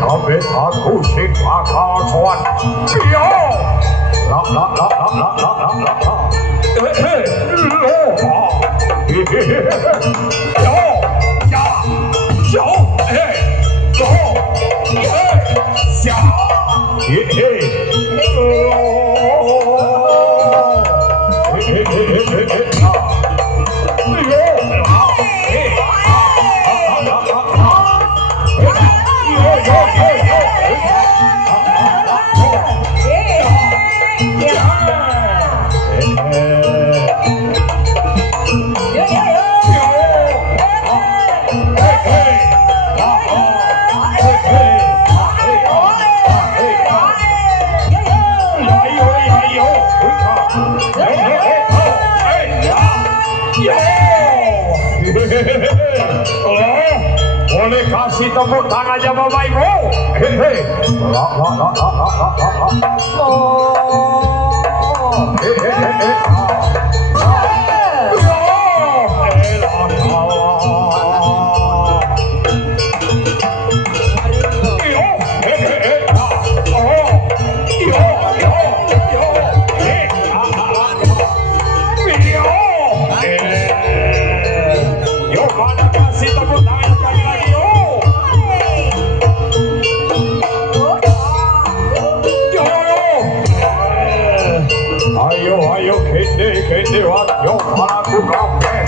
Amit aku sing bakal sowan. Iya. La. Boleh kasih tepuk tangannya Bapak Ibu. Ayo kende yo palaku kabeh.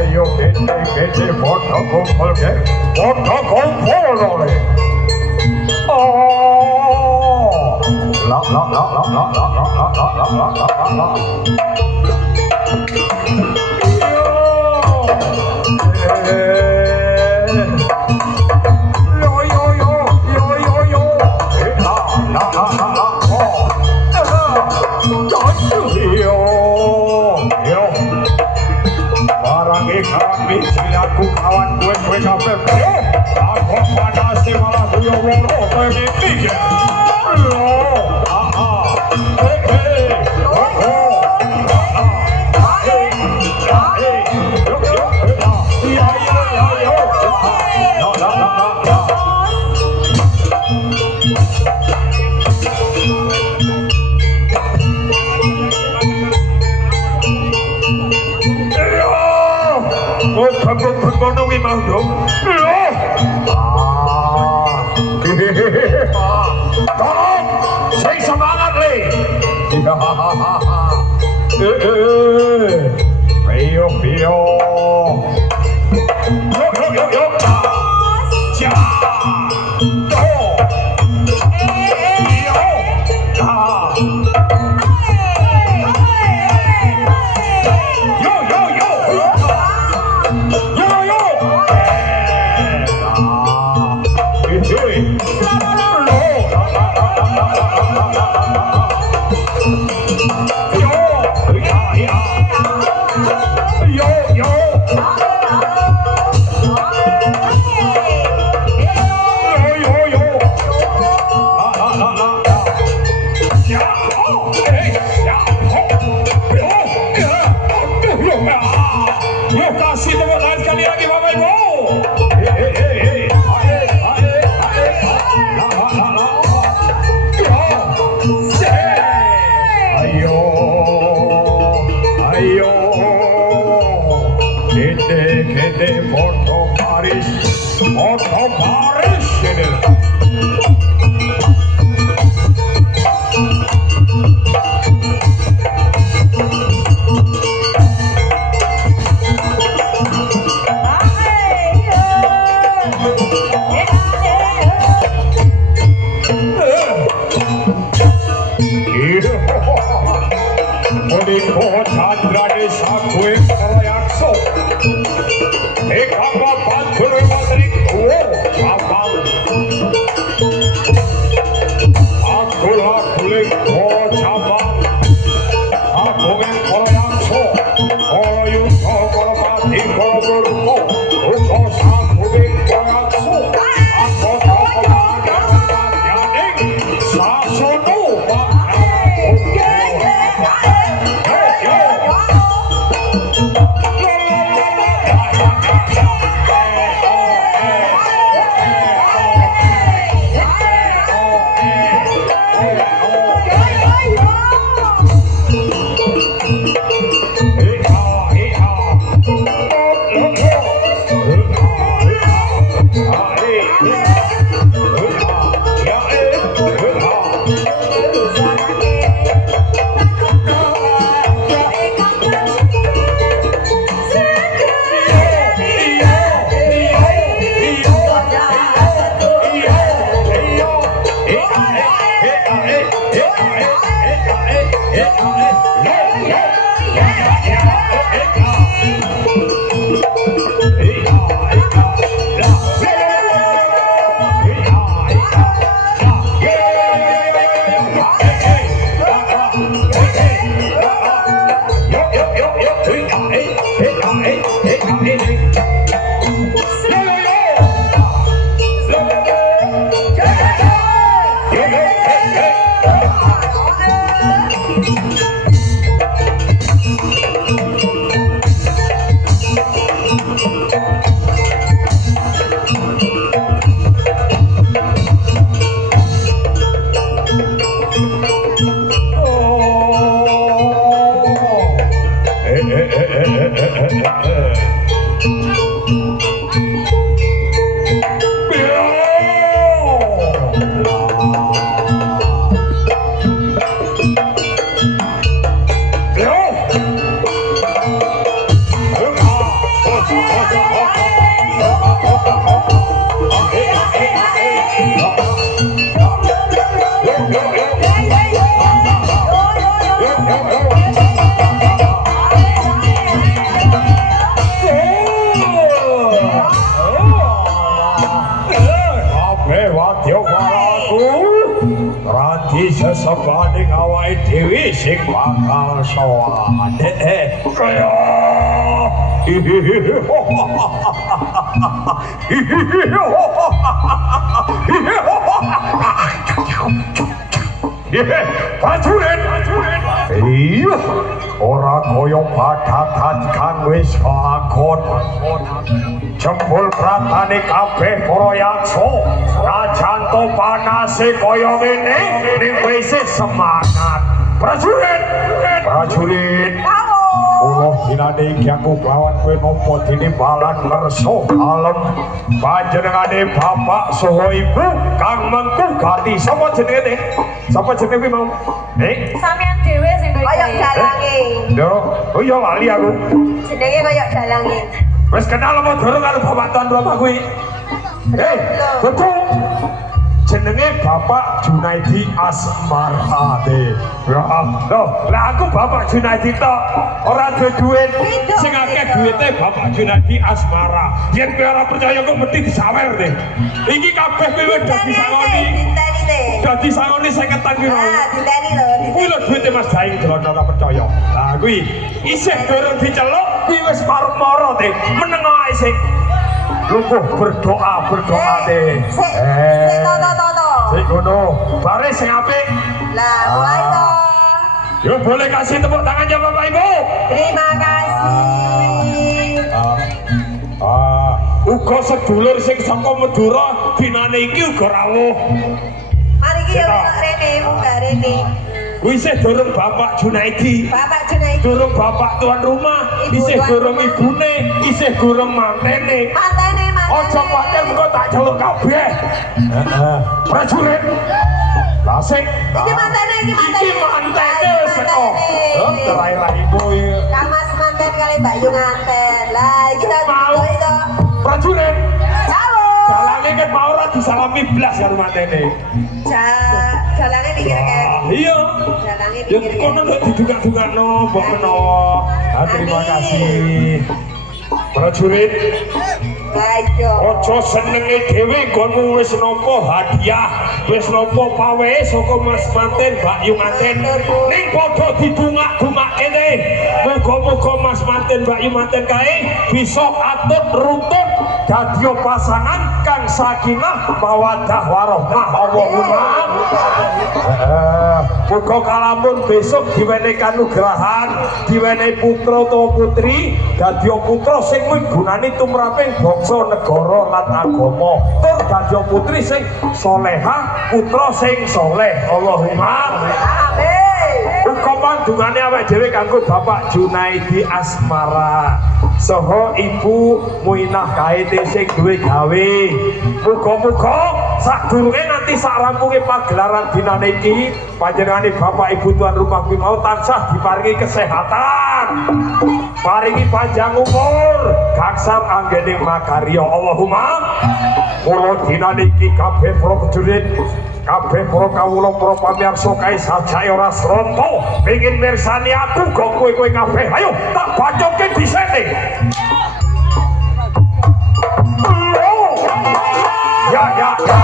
Ayo kende foto kumpul ke foto kumpul oleh la aku kawan gue kabeh. Aku panas malah yo woro kowe iki. Gunung mau dong. Tolong, saya semangat le. Pio. Yuk. Kasih tepuk tangan sekali lagi Bapak Ibu. Kede foto Paris ini. Meniko candrane sakwe proyakso Ekapa bantur matrik abang Akulah kuling cabang Aku yang proyakso Kolo yuto kolo mati kolo berko Uko sakwe proyakso Aku toko magang yaning Sasono Sesebaning awake dhewe sing bakal sowan kaya Prajurit iya ora kaya padatan kang wis kakon jempol pratane kabeh para yaksa rajan to panase kaya ngene ning wis semangat prajurit Allah dinane iki aku lawan kowe nopo dene balan ngerso alem panjenengane bapak saha ibu kang mengku gati sapa jenenge mau sampean dhewe sing kaya dalange yo oh yo lali aku jenenge kaya dalange wis kenal apa durung karo bapak tuan bapak kuwi betul jenenge Bapak Junaidi Asmara lah aku Bapak Junaidi tok ora duwe duit sing akeh duwite Bapak Junaidi Asmara yen kowe ora percaya kok mesti disawer deh iki kabeh kowe dadi sangoni dadi sangoni 50 tan piro diteni lho kuwi lho duwite Mas Daing Drono ora percaya lah kuwi isih durung diceluk kuwi wis marep-mara deh meneng ae sik lukuh berdoa deh sik ngono baris sing apik lah mulai to yo boleh kasih tepuk tangan ya Bapak Ibu terima kasih uga sedulur sing saka Madura dinane iki uga rawuh mari ki yo rene munggah rene kuwi isih durung Bapak Junaidi durung bapak tuan rumah isih durung ibune isih durung mantene ojo pancen engko tak celuk kabeh prajurit lasik iki mantene wis teko terai-rai kuwi Mas manten kali Mbak Yu nganten lah iki tak itu prajurit dalange ket mau ora disalami blas karo mantene dalangnya dikira-kira. Iya. Dalangnya Ya dikira-kira. kono lho didungak-dungakno mbok menawa. Terima kasih. Prajurit, Ayo. ojo senenge dhewe nggonmu wis nampa hadiah, wis nampa pawehe saka Mas Manten, Mbak Yu Manten. Ning padha didungak-dungak kene. Muga-muga Mas Manten, Mbak Yu Manten kae bisa atut rutut dadi pasangan kang sakinah mawaddah warahmah. Allahumma. Muga kalamun besok diwenehi kanugrahan, diwenehi putra utawa putri, dadi putra sing gunane tumraping bangsa negara lan agama, tur dadi putri sing salehah, putra sing saleh. Allahumma amin. Uga pandungane awake dhewe kanggo Bapak Junaidi Asmara saha Ibu Muinah Kaite sing duwe gawe. Muga-muga sadurunge nanti sakrampunge pagelaran dinane iki panjenengane Bapak Ibu tuan rumah kuwi mau tansah diparingi kesehatan, paringi panjang umur, gangsal anggene makarya. Allahumma. Mula dinane iki kabeh para prajurit, kabeh para kawula, para pamirsa kae sajake ora sronto pengin mirsani aku kok kowe kabeh. Ayo tak bacoke disene. Ya ya ya.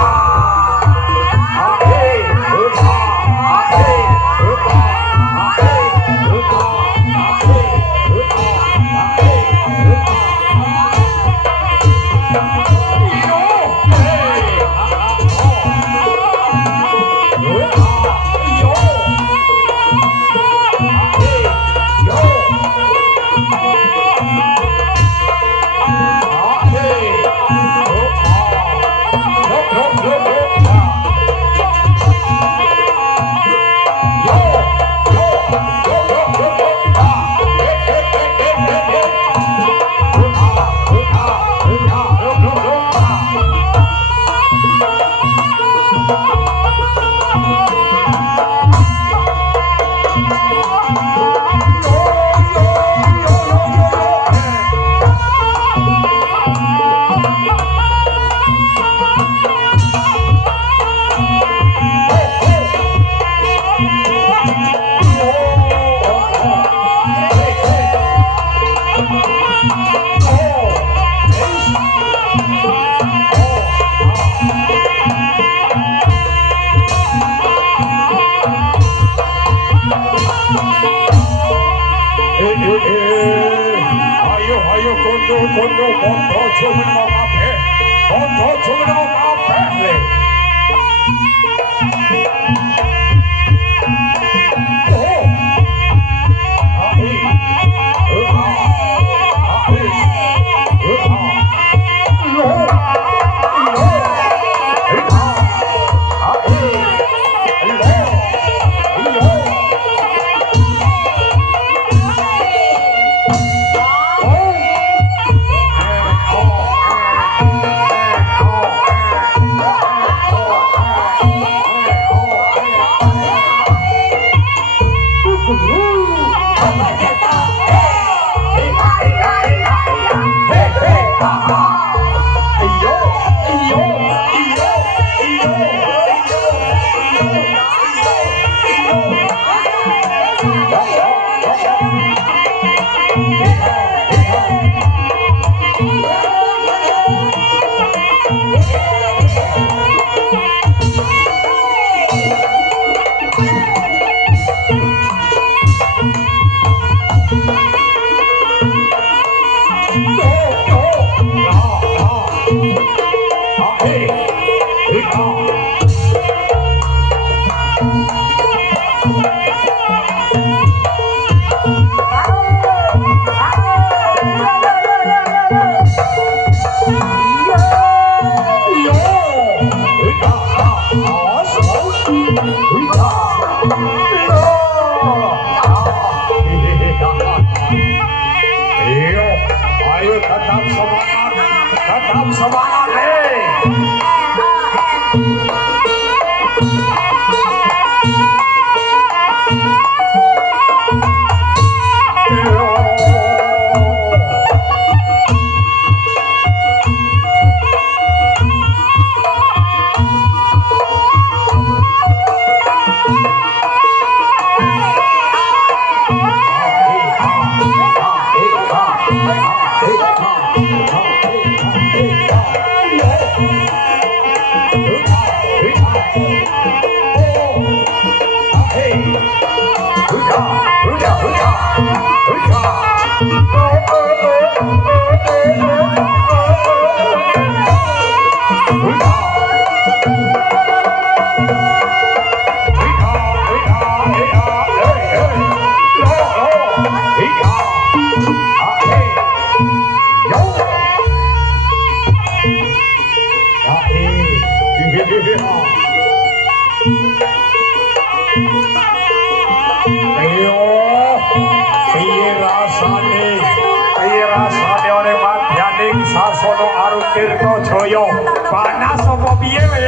Sasono Arum Tirto Joyo panas apa piye we?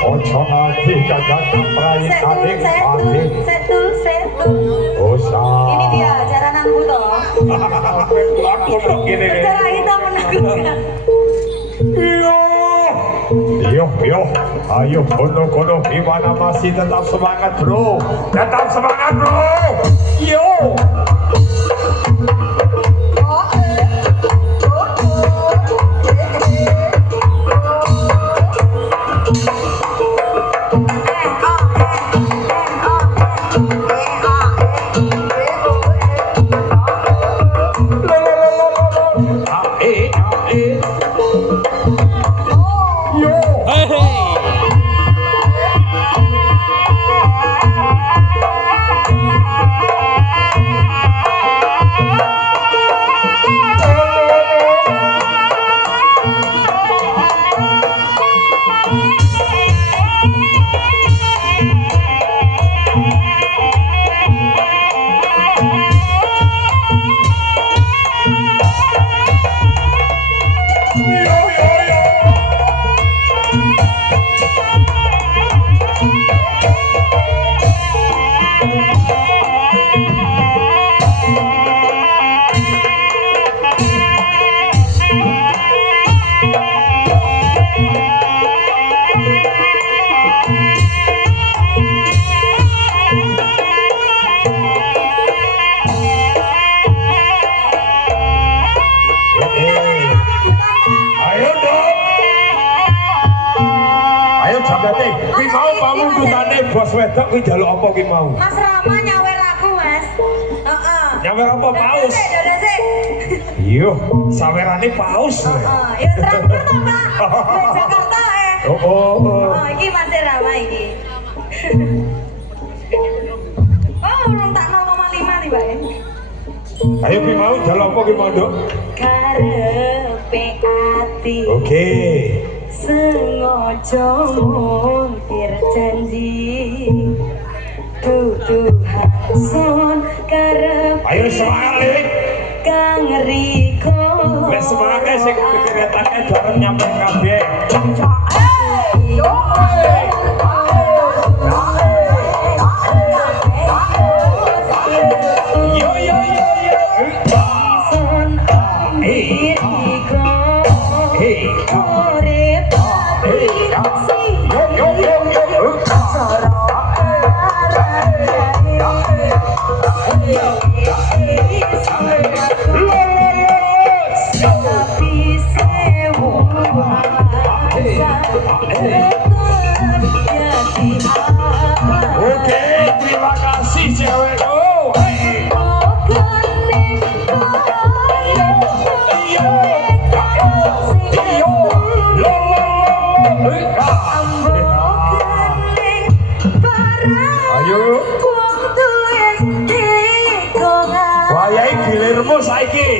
Ojo hati jagat prai adik adik. Setul. Osa. Ini dia acara nanggu toh. Aku kok gini. Acara kita menangguhkan. Yo, ayo kono gimana masih tetap semangat bro, tetap semangat bro. Yo. Bos wedok kuwi njaluk apa ki mau? Mas Rama nyawer aku, Mas. Heeh. Nyawer apa paus? Sik. Iya, sawerane paus. Heeh, ya traktor to, Pak. Di Jakarta Oh. Oh, iki Mas Rama iki. Oh, urung tak 0,5 nih, Pak. Ayo ki mau njaluk apa ki mau, Nduk? Karepe ati. Oke. Sengaja montir janji dudu hason karep Ayo semangat lirik kang riko wes semangat sing kegiatannya bareng nyampe kabeh Oke, terima kasih cewekku. Hei. Ayo. Wayahe gilirmu saiki.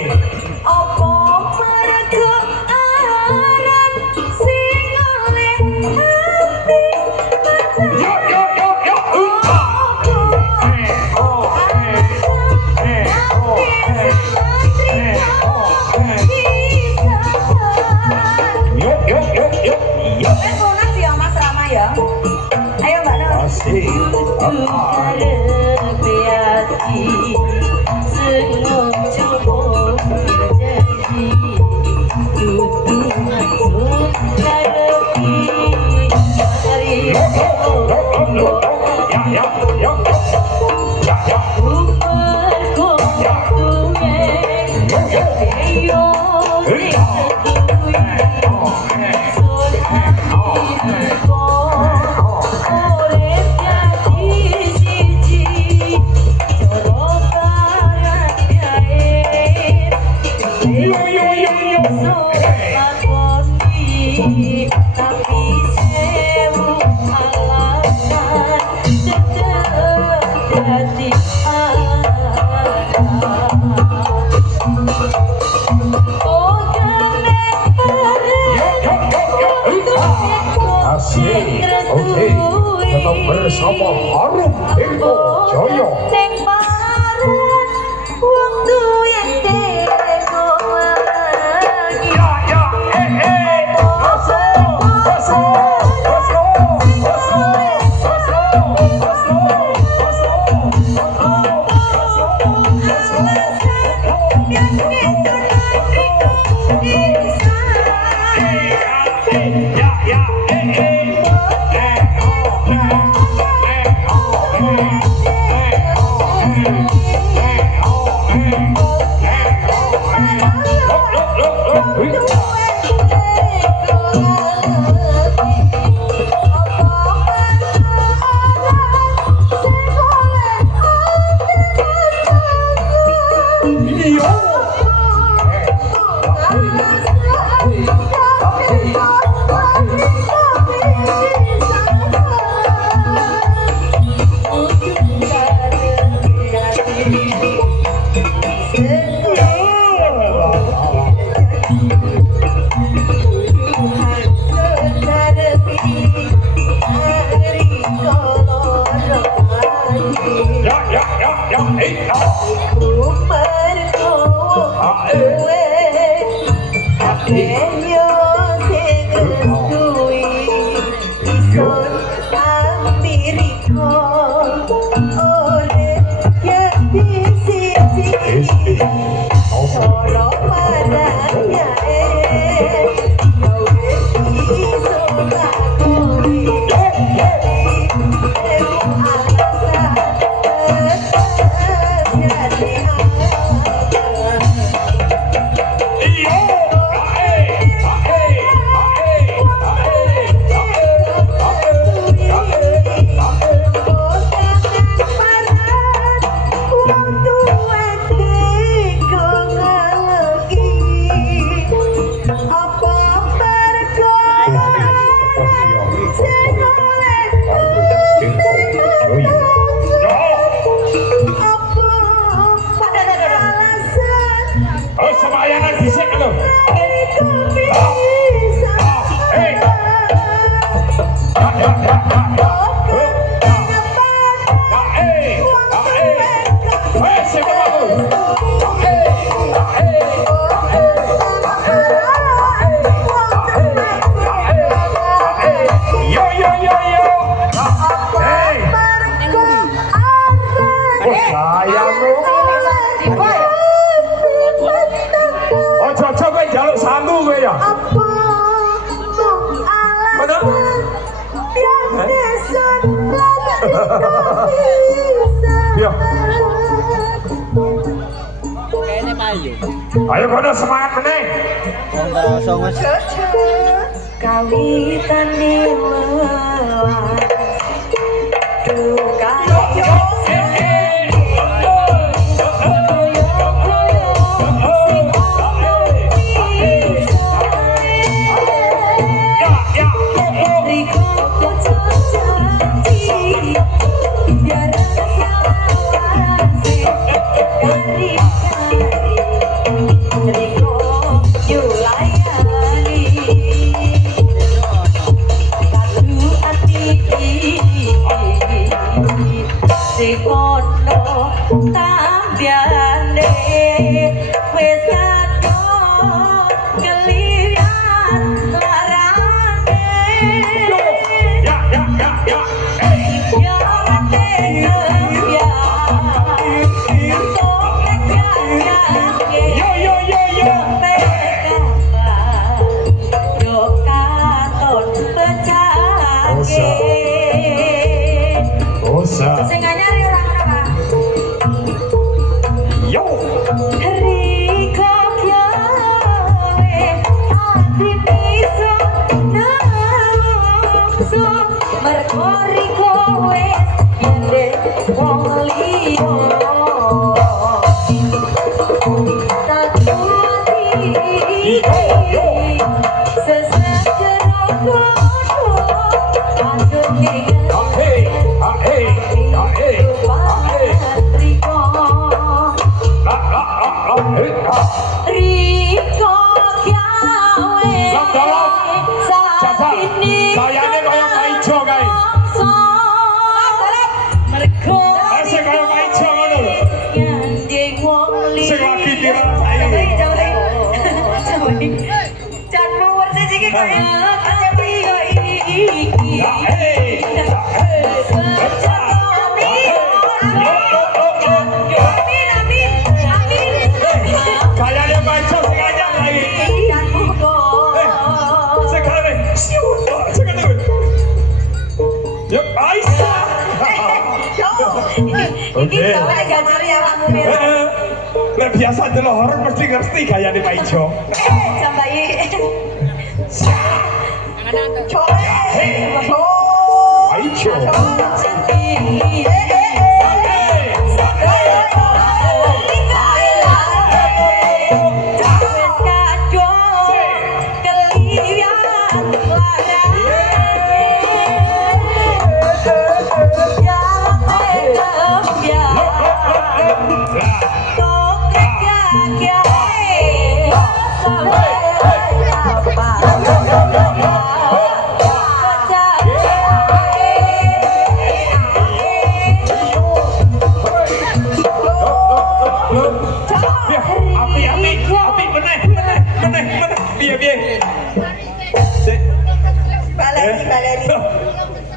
Oke, tetap bersama Harum Tempo Jaya. Ayo kono semangat meneh. Ora usah Mas. Kawitan dilelas duka biasa dulu horor mesti ngerti gaya di Pak Ijo. Sampai Pak Ijo.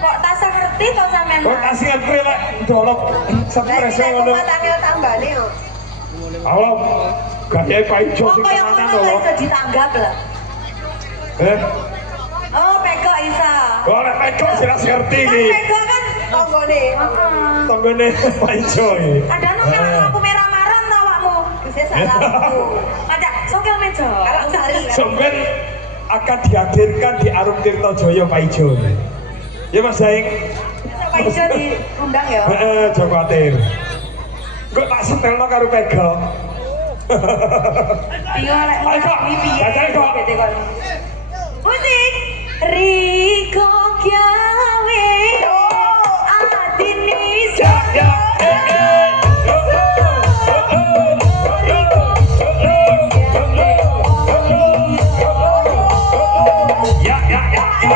Kok tasah ngerti to sampean? Kok tasih ngerti lek dolok sepreso ngono. matane tambane yo. Allah, gaya Pak Ijo Kok sing kaya tenanan ngono lho. iso ditanggap lah. Oh, pegok iso. Kok lek pegok jelas ngerti Kan iki. pegok kan Tanggane. Tanggane Pak Ijo iki. kadang lampu merah marah to awakmu. Bisa salahku. Ada sokil meja. Kalau sari. Sampeyan akan dihadirkan di Arum Tirtojoyo Pak Ijo. Ya Mas Daeng. Pak Ijo diundang ya. Heeh, aja kuwatir. Kok tak setelno karo pegok. Iya lek Ayo, Kak. Jajal, Kak. Musik Riko gawe adine Ya, ya, Ya, ya, ya, ya.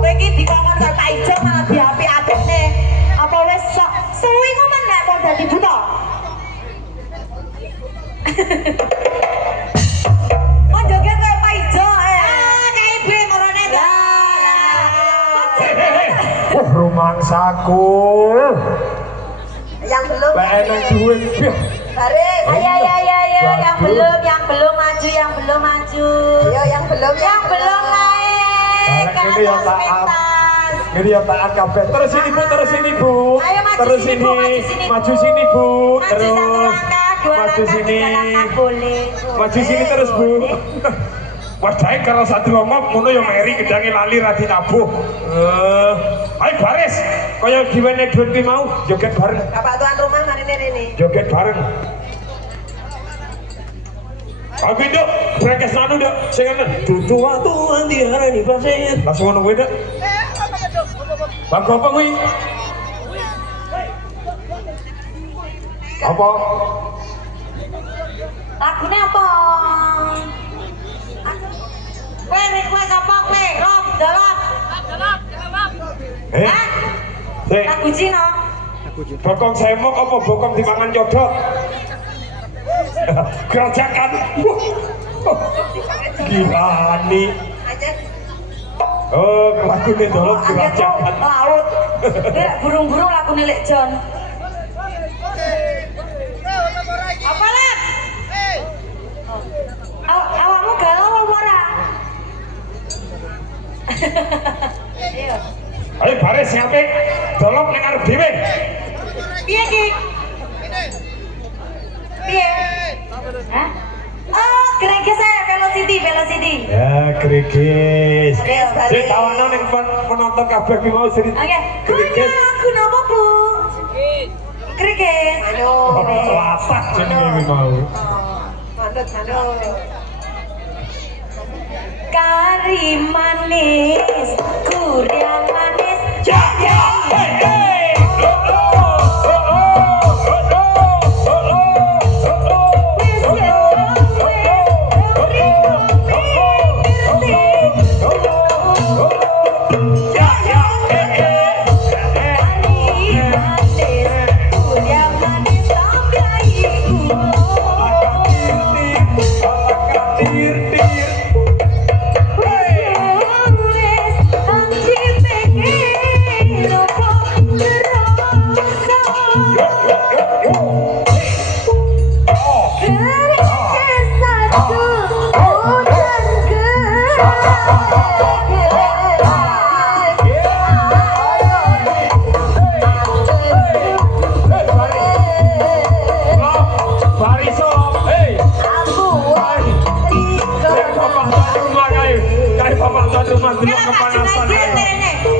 Kowe iki dikongkon karo Pak Ijo malah diapi adine. Apa wis sok suwi kok men nek mau dadi buta? Kok joget karo Pak Ijo kayak ibu ngorone ta. Rumangsaku. Yang belum. Enak duit. Baris. Ayo yang belum maju, yang belum maju. Ayo yang belum naik. Balik ini ya taat. Ini ya taat kabeh. Terus ini Bu, terus ini Bu. Ayo maju Terus sini, ini, Bu, maju sini, Bu. maju sini Bu. Maju satu Terus langkah, dua maju langkah, sini. tiga langkah, boleh. Maju sini terus Bu. Wadahe kalau satu ngomong ngono ya meri gedange lali ra ditabuh. Ayo baris. Kaya diwene duit ki mau joget bareng. Bapak tuan rumah mari ini. Joget bareng. Aku itu brekes nanu dok, saya kan tua diarani pasir. Langsung ngono kuwi dok. Lagu apa kuwi? Apa? Lagune apa? Kowe request apa kowe? Rob, dalap. Hah? Sik, Lagu Cina. bokong semok apa bokong dimangan codot? Gerajakan. Gila nih. Aja. Oh, lagune dolok gerajakan. Laut. Nek burung-burung lagune Lek John. Apa Lek? Awakmu galau apa ora? Ayo. Ayo baris siapa? Dolok ning arep dhewe. Piye ki? Piye? Hah? Oh, greges saya velocity. Ya, greges. Ayo, Sik tawono ning penonton kabeh ki mau seri. Oke. Greges. Aku napa, Bu? Greges. Oh, Selatan jenenge ki mau. Manut. Kari manis, kurang manis. Ya, hey, hey.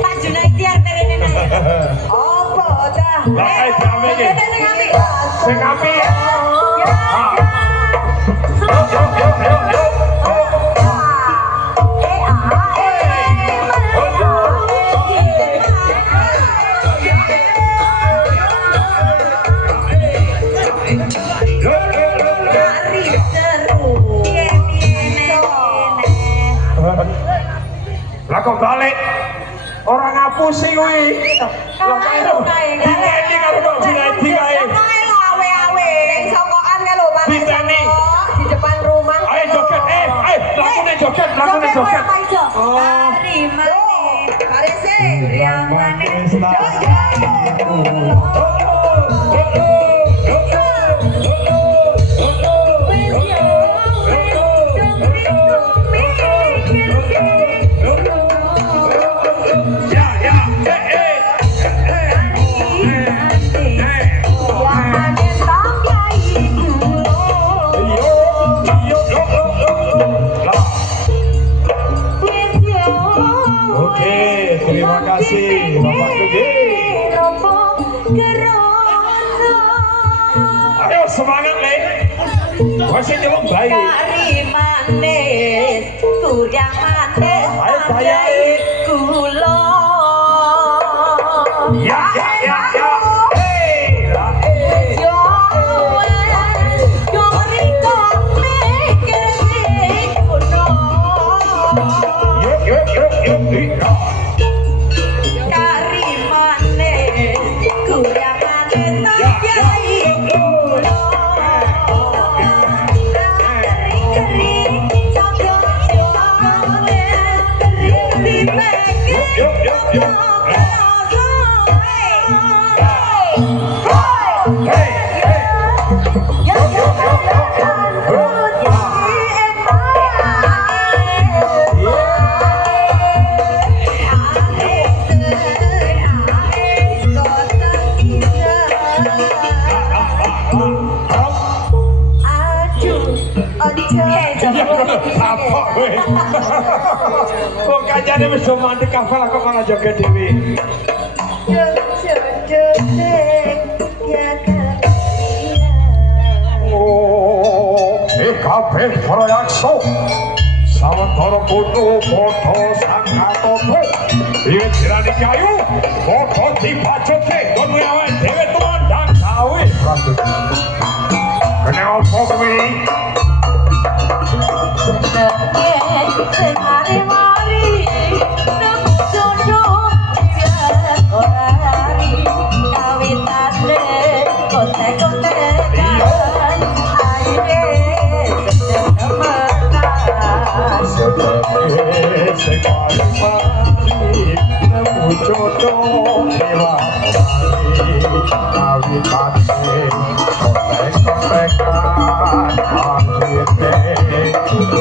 Pak Junaidiar terene nih. Apa dah? Lah kae drame iki. Sing apik. Ah. Yo. Lah kok balik orang ngapusi kuwi. Lah kae diteni karo kok Junaidi kae. Awe-awe. Ning sokokan ka lho, Pak. Diteni. Di depan rumah. Ayo joget, lakune joget. Oh. Kari manis, Barise. yang manis. Oke, terima kasih Bapak Tugi. Ayo semangat Le. Masih nyelong baik. Kari manis, kurang manis. Ayo bayar. Gula. Ya. Kari manis, kurang manis, tapi gula. Kering-kering, coklat-coklat, kering di iya apa kowe kok kancane wis do mandek kafal kok malah joget dhewe kabeh proyakso sawetara kudu padha sangatoto iki jirane kayu padha dibajoke kowe awake dhewe tumandang gawe kene opo kuwi mari-mari jodoh jalan orari kawitane kontek-kontekan aire sedih sekali mari nemu jodoh lewat hari kawitane kontek-kontekan akhirnya kudu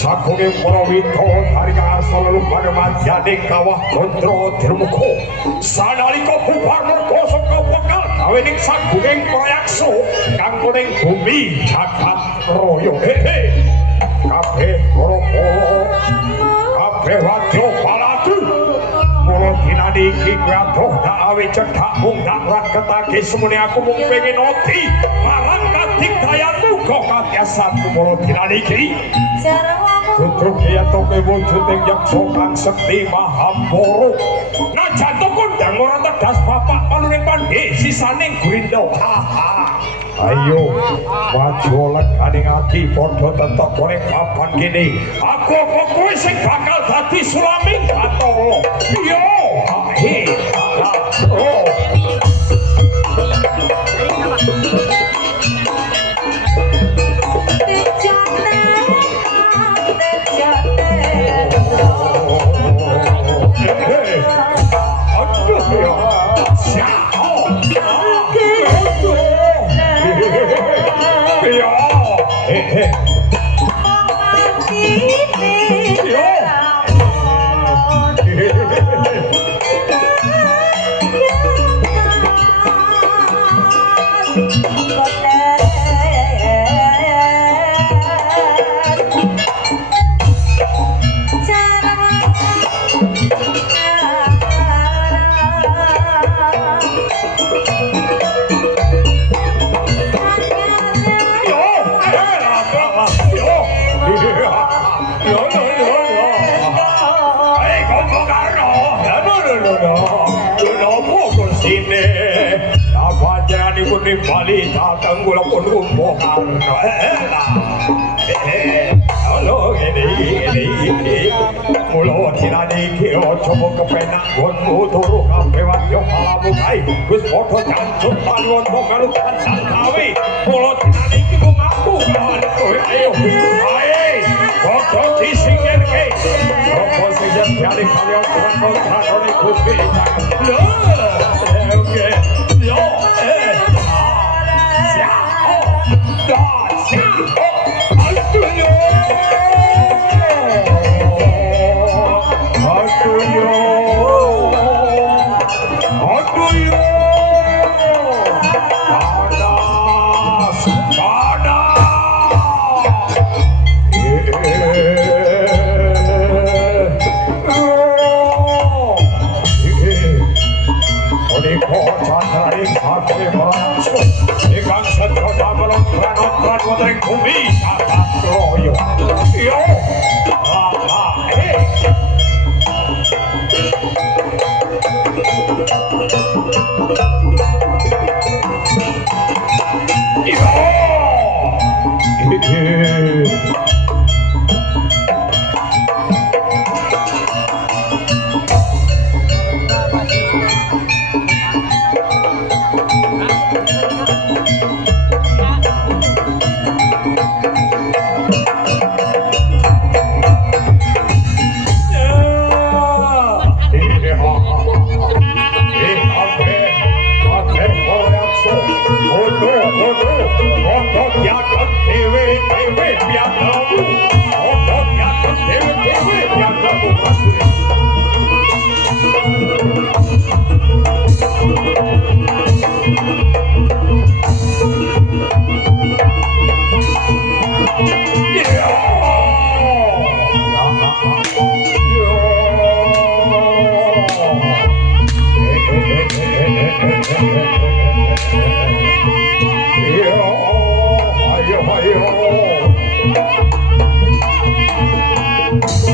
sakunge para wito taringan selalu pada madyaning kawah kontro dirmuko sanalika bubar merkoso kapokal kawening sagunging proyakso kanggoning bumi jagat royo hehe kabeh poro-poro kabeh wadya palatu mula dinani iki adoh dak awe cedhak mung dak raketake semene aku mung pengen oti marang kadigdayanmu kok kabiasaku mula dinani iki Putruk ya toke wujuding yaksa kang sekti mahaporo. Najan to kondang ora tedas bapak panuning pandhe sisaning grindo. Ayo maju lekaning ati padha tetok goreng papan kene. Aku apa kowe sing bakal dadi sulaming Bathara. Yo, ahe. Oh. Bali datang gula pun rumpokan halo ini mulo tirani kio coba kepenak gonmu turu kafe wadyo kalamu kai gus foto jancuk paliwon bokalu kancang kawi mulo tirani kio ngaku kawan ayo foto disingkir ke foto sejak jari kalian kontra oleh kuski oke yo Ayo.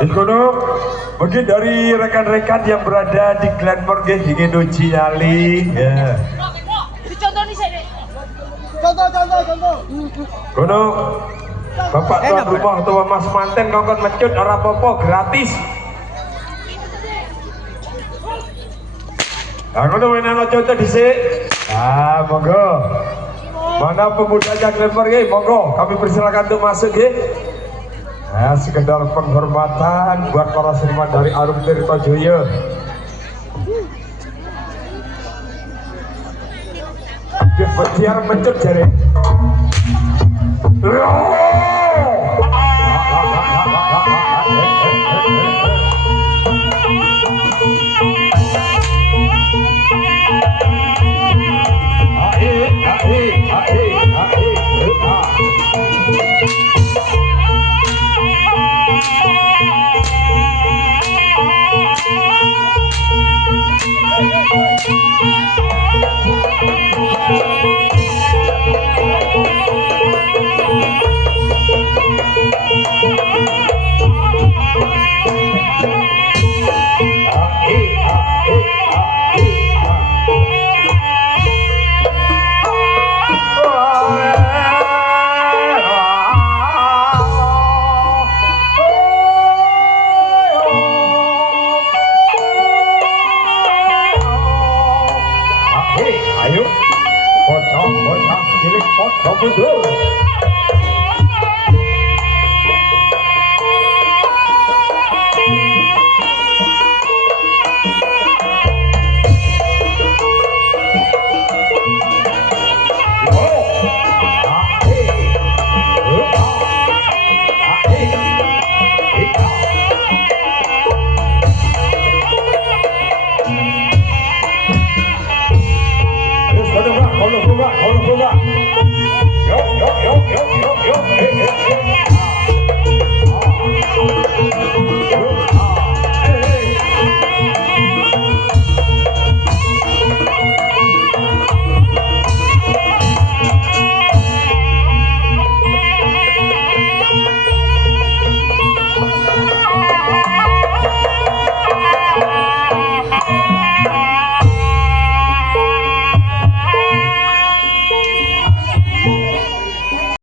Ikono, mungkin dari rekan-rekan yang berada di Glenmore nggih ingin uji nyali. Ya. Contoh. Kono, Bapak tuan rumah tua Mas Manten kongkon mecut ora apa-apa gratis. Nah, kono mainan contoh dhisik. Ah, monggo. Mana pemudanya Glenmore nggih? Monggo, kami persilakan untuk masuk nggih. Nah, sekedar penghormatan buat para seniman dari Arum Tirta Jaya. Biar mencut jare. Yo.